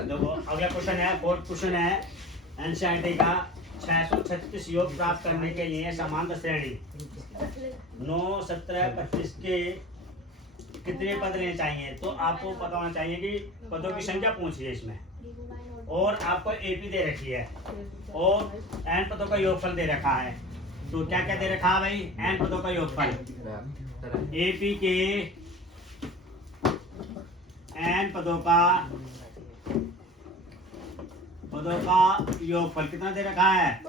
देखो अगला क्वेश्चन है, फोर्थ क्वेश्चन है एनसीईआरटी का। 636 योग प्राप्त करने के लिए समांतर श्रेणी 9, 17, 25 के कितने पद लेने चाहिए। तो आपको पता होना चाहिए कि पदों की संख्या पूछी है इसमें, और आपको एपी दे रखी है और एन पदों का योगफल दे रखा है। तो क्या क्या दे रखा है भाई? एन पदों का योगफल। एपी के एन पदों का योगफल कितना दे रखा है?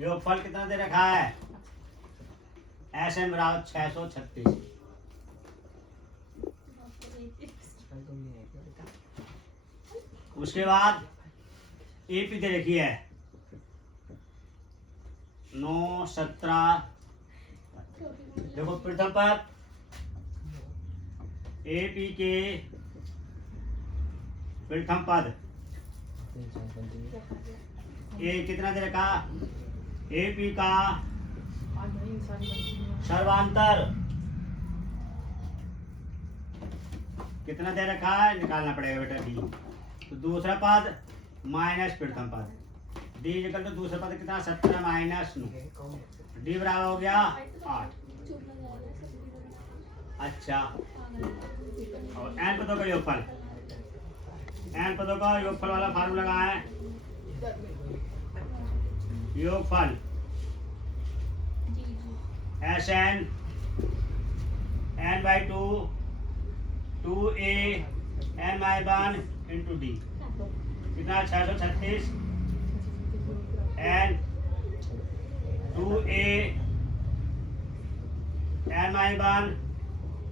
योगफल कितना दे रखा है? एसएम बराबर 636। उसके बाद एपी दे रखी है 9, 17। देखो प्रथम पद एपी के प्रथम पद ए कितना दे रखा? एपी का सर्वांतर कितना दे रखा है? निकालना पड़ेगा बेटा डी। तो दूसरा पद माइनस प्रथम पद, डी इक्वल टू दूसरा पद कितना? 17 माइनस 9, डी बराबर हो गया 8। अच्छा, और एन पदों का योगफल, एन पदों का योगफल वाला फार्मूला कहाँ है? योगफल S n n by 2 2a n by 1 into d कितना? 636 n 2a n by 1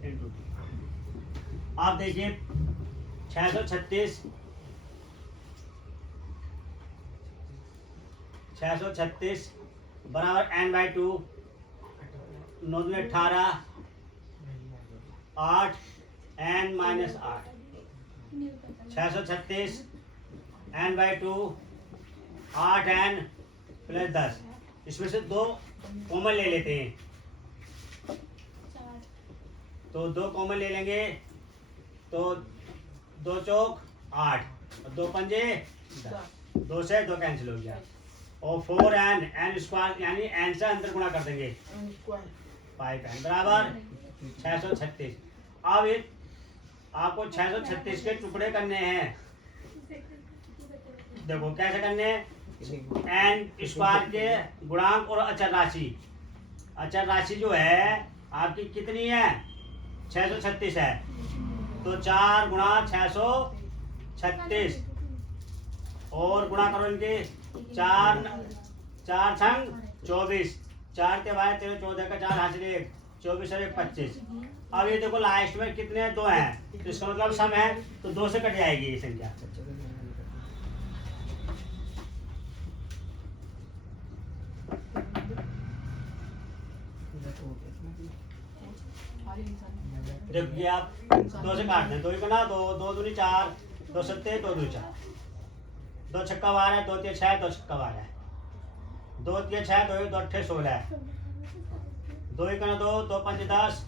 into d. आप देखिए 636 बराबर एन बाई 2, 9 में 18, 8 n minus 8। 636 n by 2, 8 n plus 10। इसमें से 2 कॉमन ले लेते हैं, तो 2 कॉमन ले लेंगे तो 2 चौक 8 और 2 पंजे 10, 2 से 2 कैंसिल हो गया। और 4 एन स्क्वायर यानी एन से अंदर गुणा कर देंगे 5 एन बराबर 636। अब आपको 636 के टुकड़े करने हैं। देखो कैसे करने हैं? एन स्क्वायर के गुणांक और अचर राशि, अचर राशि जो है आपकी कितनी है? 636 है, तो 4 गुणा 636 और गुणा करो इनके 4 छंग 24, 4 के बाद 13, 14 का 4 हासिल 1, 24 और 1 25। अब ये देखो लास्ट में कितने 2 हैं, तो इसका मतलब सम है, तो 2 से कट जाएगी ये संख्या। देखिए आप 2 से काट दें, 2 का ना 2, 2 दूनी 4, 2 सत्ते 2 दूनी 4, 2 छक्का 12, 2 तिया 6, 2 छक्का 12, 2 तिया 6, 2 2 अट्ठे 16, 2 का ना 2, 2 पंजे 10,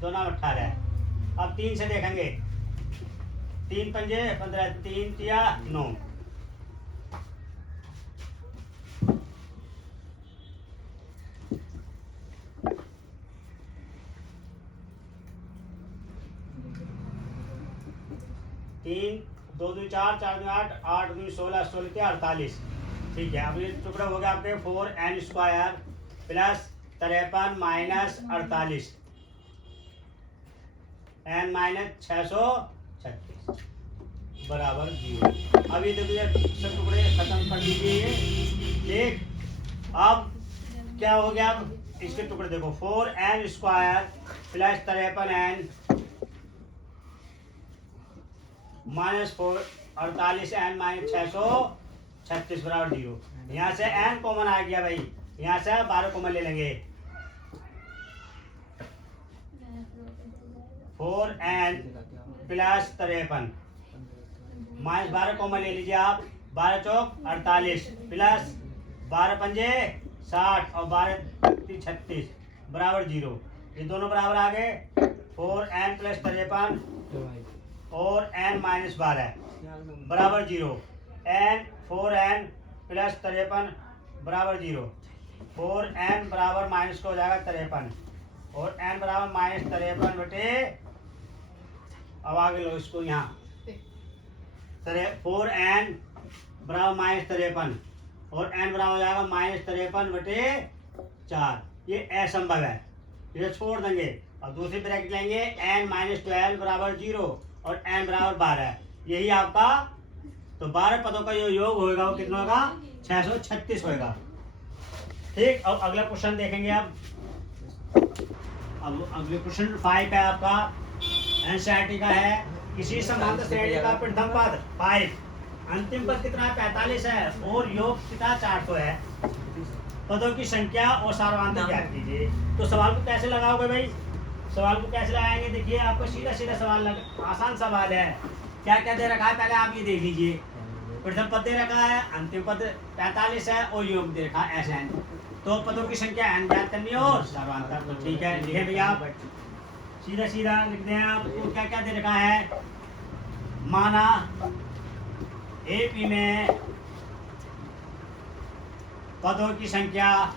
2 नाम 18। अब 3 से देखेंगे, 3 पंजे 15, 3 तिया 9। तीन 2 दूनी 4, 4 दूनी 8, 8 दूनी 16, 16 के 48। ठीक है, अब ये टुकड़ा हो गया आपके 4 n square plus 53 minus 48 n minus 636 बराबर 0। अब ये देखिए सब टुकड़े खत्म कर दीजिए। ठीक, अब क्या हो गया? अब इसके टुकड़े देखो 4 n square plus 53 n minus 4 48 n minus 636 बराबर 0। यहाँ से एन कॉमन आ गया भाई, यहाँ से 12 कॉमन ले लेंगे। 4 एन प्लस 53 माइनस 12 कॉमन ले लीजिए आप, 12 चौक 48 प्लस 12 पंजे 60 और 12 36 बराबर 0। ये दोनों बराबर आ गए। 4n प्लस 53 और n माइनस 12 बराबर 0। n 4n प्लस 53 बराबर 0। 4n बराबर माइनस का हो जाएगा 53 और n बराबर माइनस 53 बटे, अब आगे लो इसको यहाँ 4n बराबर माइनस 53 और n बराबर हो जाएगा माइनस 53 बटे 4। ये असंभव है, इसे छोड़ देंगे। और दूसरी ब्रैकेट लेंगे n माइनस 12 बराबर 0 और n बराबर 12। यही आपका, तो 12 पदों का जो योग होगा वो कितना होगा? 636 होगा। ठीक, अब अगला क्वेश्चन देखेंगे। अब अगले क्वेश्चन 5 है आपका, एनसीईआरटी का है। किसी समांतर श्रेणी का प्रथम पद 5, अंतिम पद कितना 45 है और योग कितना 400 है। पदों की संख्या और सार्वधातुक ज्ञात कीजिए। तो सवाल को कैसे लगाओगे भाई? सवाल को कैसे लगाएंगे? देखिए आपको सीधा सीधा सवाल आसान सवाल है। क्या क्या दे रखा है पहले आप ये देख लीजिए। प्रथम पद दे रखा है, अंतिम पद 45 है और योग दे रखा है SN। तो पदों की संख्या n ज्ञात करनी है और सार्वधातुक। तो ठीक है, लिखे भैया आप सीधा सीधा लिख दें। आपको क्या क्या दे रखा है? माना AP में पदों की संख्या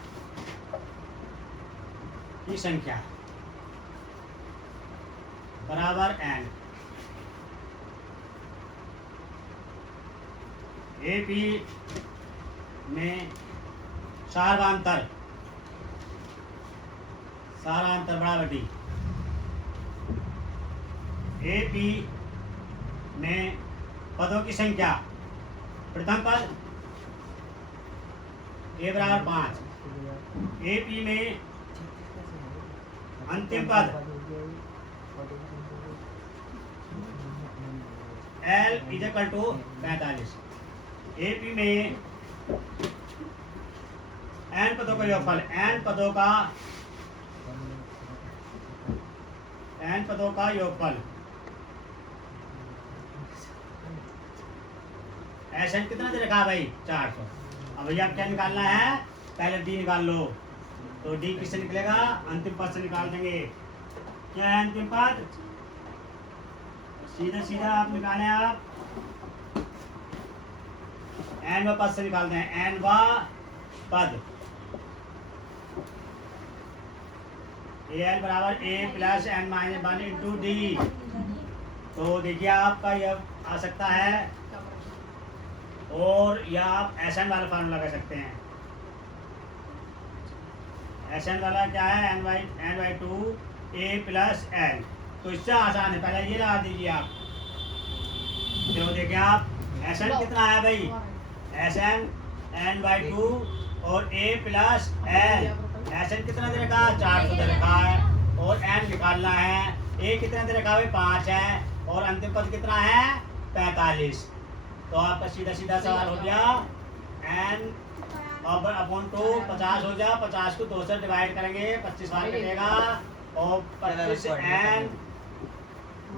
बराबर n। AP में सारांतर बराबर D। AP में पदों की संख्या, प्रथम पद A बराबर 5। AP में अंतिम पद L is equal to 45। AP में n पदों का योगफल, n पदों का योगफल SN कितना दे रखा है भाई? 400। अब भैया क्या निकालना है? पहले D निकाल लो। तो D किससे निकलेगा? अंतिम पद से निकाल देंगे। क्या है अंतिम पद? सीधा सीधा आप निकालें। आप n पद से निकालते हैं। n पद AL बराबर A plus n minus 1 into D। तो देखिए आपका यह आ सकता है, और या आप SN वाला फार्मूला कर सकते हैं। SN वाला क्या है? n/2 A plus L। तो इससे आसान है, पहले ये लगा दीजिए आप। तो देखिए आप SN कितना है भाई? SN n/2 और A प्लस L। SN कितना दे रखा है? 400 दे रखा है और n निकालना है। A कितना दे रखा है? 5 है और अंतिम पद कितना है? 45। तो आपका सीधा सीधा सवाल हो गया n अपॉन 2 50 हो गया। 50 को 2 से डिवाइड करेंगे, 25 बार कटेगा और 25 n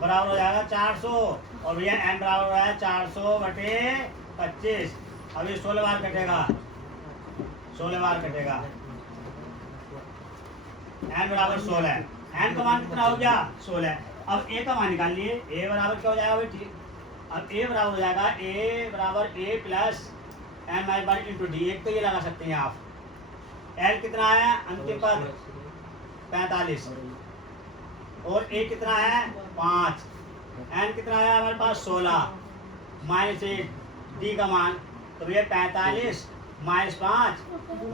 बराबर हो जाएगा 400। और भैया n बराबर हो रहा है 400 बटे 25। अब ये 16 बार कटेगा, 16 बार कटेगा। n बराबर 16। n का मान कितना हो गया? 16। अब a का मान निकाल लिए। a बराबर क्या हो जाएगा भाई? ठीक, अब a बराबर हो जाएगा a बराबर A plus n minus 1 into D। एक तो ये लगा सकते हैं आप। L कितना है? अंतिम पद 45 और A कितना है? 5। n कितना है हमारे पास? 16 माइनस 8 D का मान। तो भैया 45 माइनस 5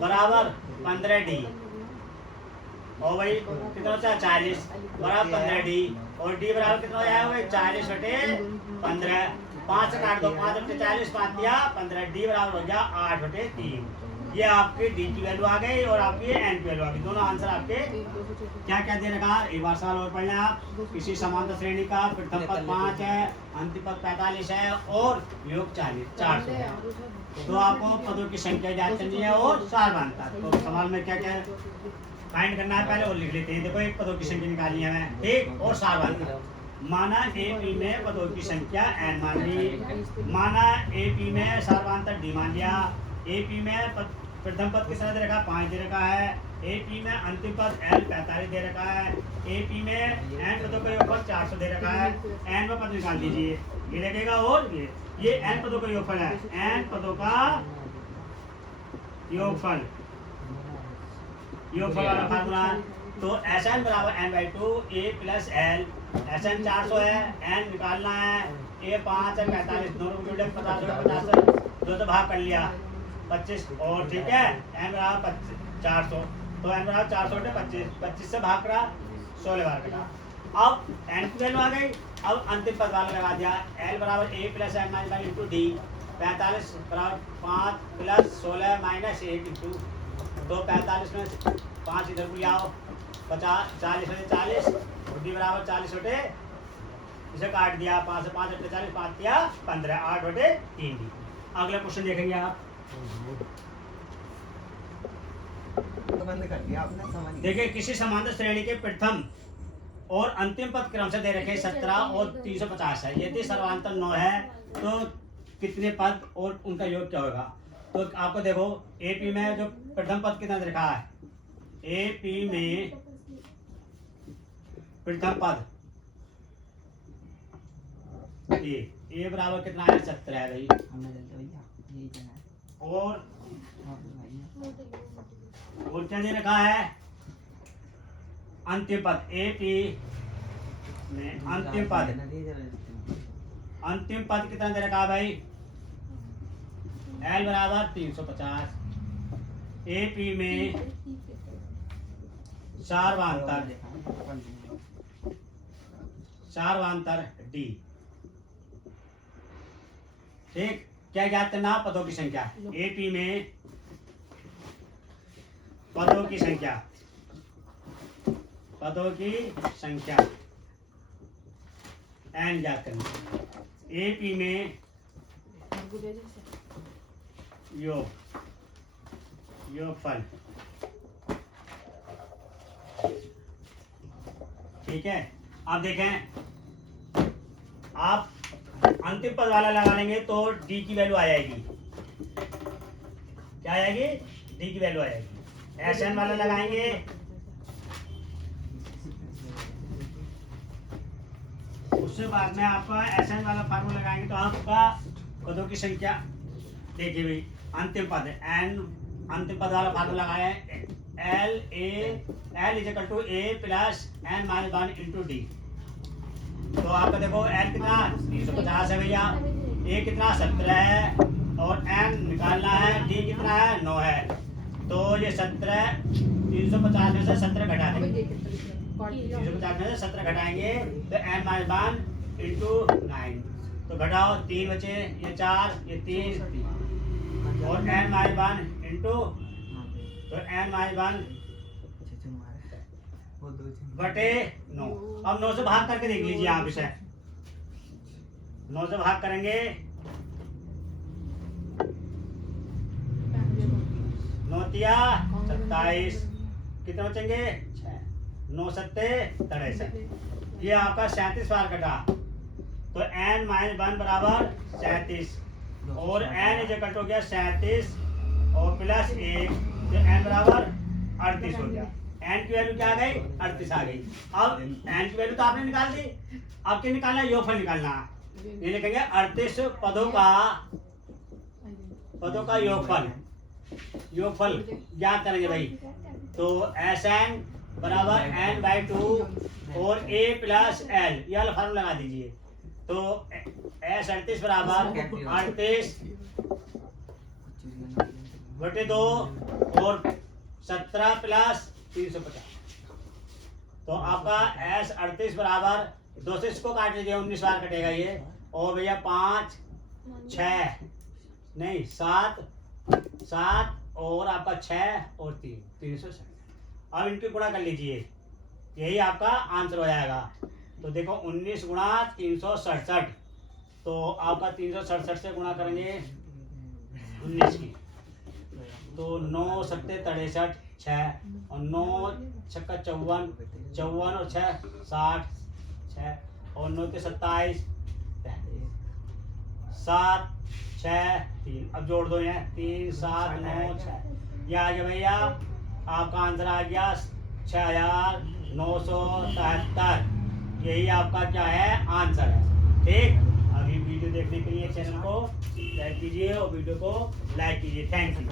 बराबर 15D। और भाई कितना होता है? 40 बराबर 15D। और D बराबर कितना हो जाएगा भाई? 40 बटे 15। 5 से काट दो, 5 बटे 40, 5 दिया 15। D बराबर हो गया 8 बटे 3। ये आपके D की वैल्यू आ गई और आपकी n की वैल्यू आ गई। दोनों आंसर आपके क्या क्या दे रखा? एक बार सवाल और पढ़ लें आप। किसी समांतर श्रेणी का प्रथम पद 5 है, अंतिम पद 45 है और योग 400 है। तो आपको पदों की संख्या ज्ञात करनी है और सार्वधातुक। तो सवाल में क्या क्या फाइंड करना है पहले वो लिख लेते हैं। देखो एक पदों की संख्या निकालनी है हमें, ठीक, और सार्वधातुक। माना AP में पदों की संख्या n मान ली। माना AP में सार्वधातुक D मान लिया। AP में प्रथम पद किस तरह दे रखा? 5 दे रखा है AP में अंतिम पद L 45 दे रखा है, AP में n पदों का योगफल 400 दे रखा है, n में पद निकाल दीजिए, ये लगेगा और ये n पदों का योगफल है, n पदों का योगफल वाला फार्मूला। तो Sn बराबर n/2 A plus L, Sn 400 है, n निकालना है, A 5 है 45, दोनों को जोड़े 50 दो तो भाग कर लिया 25 और ठीक है, n बराबर 400, तो n बराबर 400 25 से भाग करा 16 बार कटा। अब n की वैल्यू आ गई, अब अंतिम पद वाला लगा दिया, L बराबर A plus n minus into D, 45 बराबर 5 प्लस 16 माइनस 1 इंटू, तो 45 में 5 इधर को ले आओ, 50 40 में 40 और डी बराबर 40 बटे, इसे काट दिया 5 से 5 बटे 40, 5 दिया 15, 8 बटे 3 डी। अगला क्वेश्चन देखेंगे आप, बंद कर दिया आपने, समझ देखिए किसी समांतर श्रेणी के प्रथम और अंतिम पद क्रम से दे रखे 17 और 350 है, यदि सर्वांतर 9 है तो कितने पद और उनका योग क्या होगा। तो आपको देखो AP में जो प्रथम पद कितना दे रखा है, AP में प्रथम पद A बराबर कितना है 17 है भाई, हमने जल्दी भैया यही देना है और भैया क्या दे रखा है अंतिम पद AP में अंतिम पद कितना दे रखा है भाई, L बराबर 350, AP में सार्वधातुक D, ठीक। क्या ज्ञात करना, पदों की संख्या, AP में पदों की संख्या n ज्ञात करनी, AP में योगफल, ठीक है। आप देखें, आप अंतिम पद वाला लगा लेंगे तो D की वैल्यू आ जाएगी, क्या आएगी, D की वैल्यू आ जाएगी। Sn वाला लगाएंगे, उससे बाद में आपका Sn वाला फार्मूला लगाएंगे तो आपका पदों की संख्या, देखिए भाई अंतिम पद n, अंतिम पद वाला फार्मूला लगाए L is equal to A plus n minus 1 into d. तो आपका देखो L कितना 350 है भैया, A कितना 17 है और n निकालना है, D कितना है 9 है, तो ये 17 350 में से 17 घटा देंगे, 350 में से 17 घटाएंगे तो n माइनस 1 इंटू 9, तो घटाओ 3 बचे, ये 4 ये 3 और n माइनस 1 इंटू, तो n माइनस 1 बटे 9। अब 9 से भाग करके देख लीजिए आप इसे, 9 से भाग करेंगे 9 तिया 27, कितने बचेंगे 6, 9 सत्ते 63, ये आपका 37 बार कटा, तो n माइनस 1 बराबर 37 और n इज इक्वल टू हो गया 37 और प्लस 1, तो n बराबर 38 हो गया। n की वैल्यू क्या आ गई 38 आ गई। अब n की वैल्यू तो आपने निकाल दी, अब क्या निकालना है, योगफल निकालना है। ये लिखेंगे 38 पदों का योगफल ज्ञात करेंगे भाई। तो Sn बराबर n/2 और A प्लस L, ये वाला फार्मूला लगा दीजिए। तो S38 बराबर 38 बटे 2 और 17 प्लस 350, तो आपका S38 बराबर 2 से इसको काट लीजिए, 19 बार कटेगा ये, और भैया 5 6 नहीं 7 और आपका 6 और 3 360। अब इनकी गुणा कर लीजिए, यही आपका आंसर हो जाएगा। तो देखो 19 गुणा 367, तो आपका 367 से गुणा करेंगे 19 की, तो 9 सत्ते 63 6 और 9 छक्का 54 54 और 6 60 6 और 9 के 27 7 6 3, अब जोड़ दो, यहाँ 3 7 9 6, ये आ गया भैया आपका आंसर आ गया 6973। यही आपका क्या है आंसर है। ठीक, अभी वीडियो देखने के लिए चैनल को लाइक कीजिए और वीडियो को लाइक कीजिए। Thank you.